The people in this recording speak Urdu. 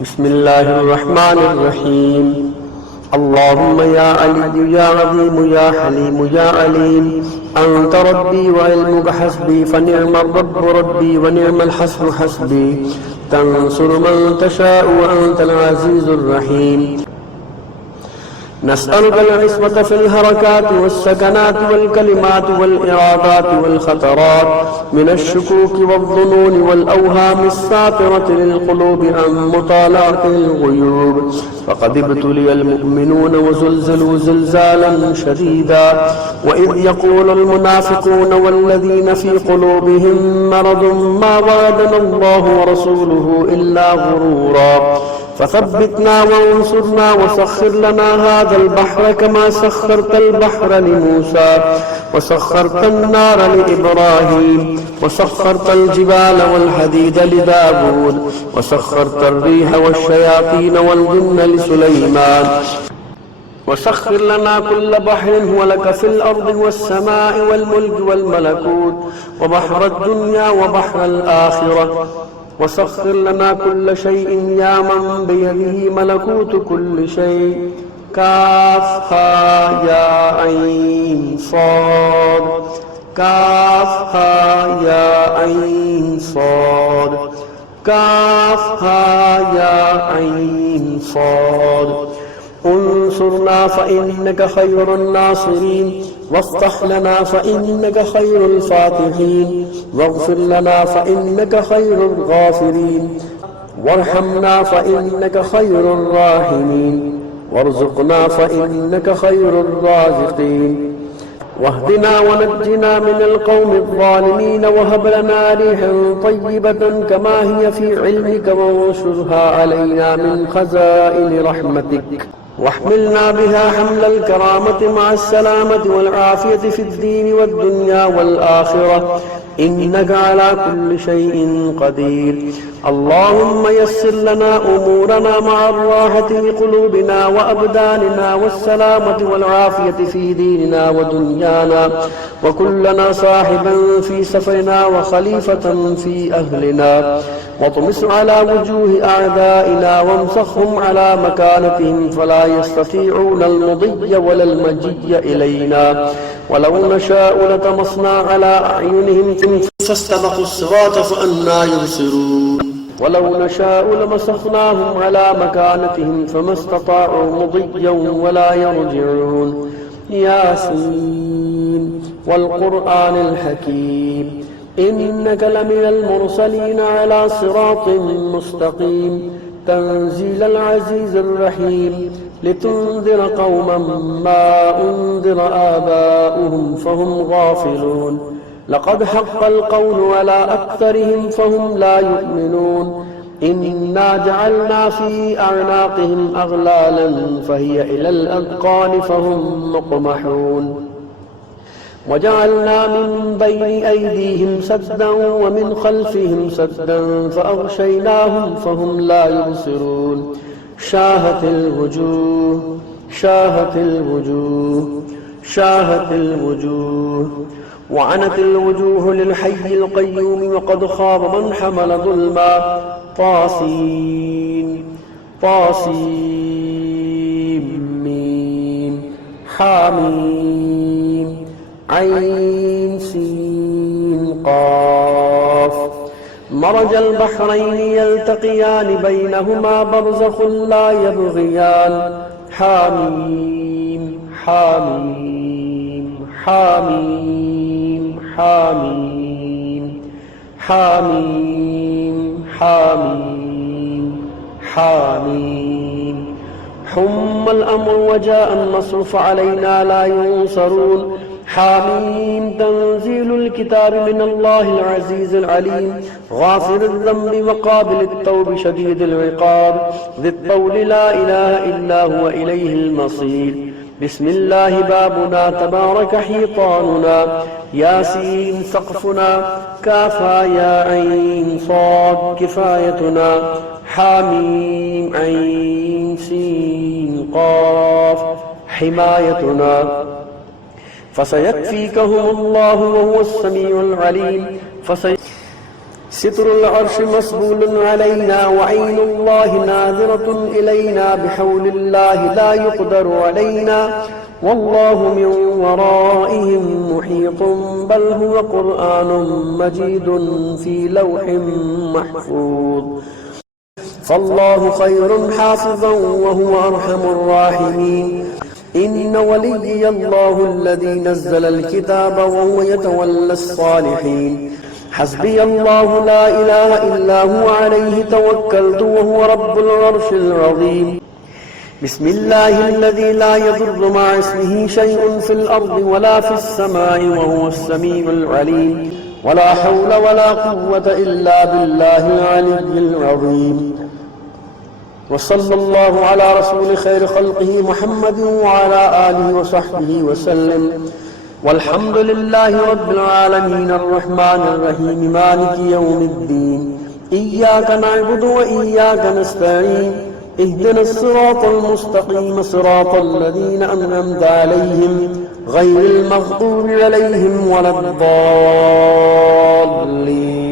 بسم الله الرحمن الرحيم. اللهم يا علي يا عظيم يا حليم يا عليم، أنت ربي وعلمك حسبي، فنعم الرب ربي ونعم الحسب حسبي، تنصر من تشاء وأنت العزيز الرحيم. نسألك العصمة في الحركات والسكنات والكلمات والإرادات والخطرات من الشكوك والظنون والأوهام الساطرة للقلوب عن مطالعة الغيوب، فقد ابتلي المؤمنون وزلزلوا زلزالا شديدا، وإذ يقول المنافقون والذين في قلوبهم مرض ما وعدنا الله ورسوله إلا غرورا، فثبتنا وانصرنا وسخر لنا هذا البحر كما سخرت البحر لموسى، وسخرت النار لإبراهيم، وسخرت الجبال والحديد لداود، وسخرت الريح والشياطين والجن لسليمان، وسخر لنا كل بحر هو لك في الأرض والسماء والملك والملكوت، وبحر الدنيا وبحر الآخرة، وسخر لنا كل شيء يا من بيده ملكوت كل شيء. كافها يا عين صاد، كافها يا عين صاد، كافها يا عين صاد. انصرنا فإنك خير الناصرين، وافتح لنا فإنك خير الفاتحين، واغفر لنا فإنك خير الغافرين، وارحمنا فإنك خير الراحمين، وارزقنا فإنك خير الرازقين. واهدنا ونجنا من القوم الظالمين، وهب لنا ريحا طيبة كما هي في علمك، وانشرها علينا من خزائن رحمتك، واحملنا بها حمل الكرامة مع السلامة والعافية في الدين والدنيا والآخرة، إنك على كل شيء قدير. اللهم يسر لنا أمورنا مع الراحة لقلوبنا وأبداننا والسلامة والعافية في ديننا ودنيانا، وكلنا صاحبا في سفرنا وخليفة في أهلنا، واطمس على وجوه أعدائنا وامسخهم على مكانتهم فلا يستطيعون المضي ولا المجي إلينا، ولو نشاء لطمسنا على أعينهم فاستبقوا الصراط فأنى يبصرون، ولو نشاء لمسخناهم على مكانتهم فما استطاعوا مضيا ولا يرجعون. ياسين والقرآن الحكيم، إنك لمن المرسلين على صراط مستقيم، تنزيل العزيز الرحيم، لتنذر قوما ما أنذر آباؤهم فهم غافلون. لقد حق القول على أكثرهم فهم لا يؤمنون. إنا جعلنا في أعناقهم أغلالا فهي إلى الأذقان فهم مقمحون. وجعلنا من بين أيديهم سدا ومن خلفهم سدا فأغشيناهم فهم لا يبصرون. شاهت الوجوه، شاهت الوجوه، شاهت الوجوه، وعنت الوجوه للحي القيوم، وقد خاب من حمل ظلما. طاسين طاسين حاميم عين سين قاف. مرج البحرين يلتقيان بينهما برزخ لا يبغيان. حاميم حاميم حاميم حاميم حاميم حاميم حاميم. حم الأمر وجاء النصر فعلينا لا ينصرون. حاميم تنزيل الكتاب من الله العزيز العليم، غافر الذنب وقابل التوب شديد العقاب، ذي الطول لا إله إلا هو إليه المصير. بسم الله بابنا تبارك حيطاننا، ياسين سقفنا، كافا يا عين صاد كفايتنا. حاميم عين سين قاف حمايتنا. فسيكفيكهم الله وهو السميع العليم. ستر العرش مسبول علينا وعين الله ناظرة إلينا بحول الله لا يقدر علينا والله من ورائهم محيط بل هو قرآن مجيد في لوح محفوظ فالله خير حافظا وهو أرحم الراحمين إن ولي الله الذي نزل الكتاب وهو يتولى الصالحين حسبي الله لا إله إلا هو عليه توكلت وهو رب العرش العظيم بسم الله الذي لا يضر مع اسمه شيء في الأرض ولا في السماء وهو السميع العليم ولا حول ولا قوة إلا بالله العلي العظيم وصلى الله على رسول خير خلقه محمد وعلى آله وصحبه وسلم والحمد لله رب العالمين الرحمن الرحيم مالك يوم الدين إياك نعبد وإياك نستعين اهدنا الصراط المستقيم صراط الذين أنعمت عليهم غير المغضوب عليهم ولا الضالين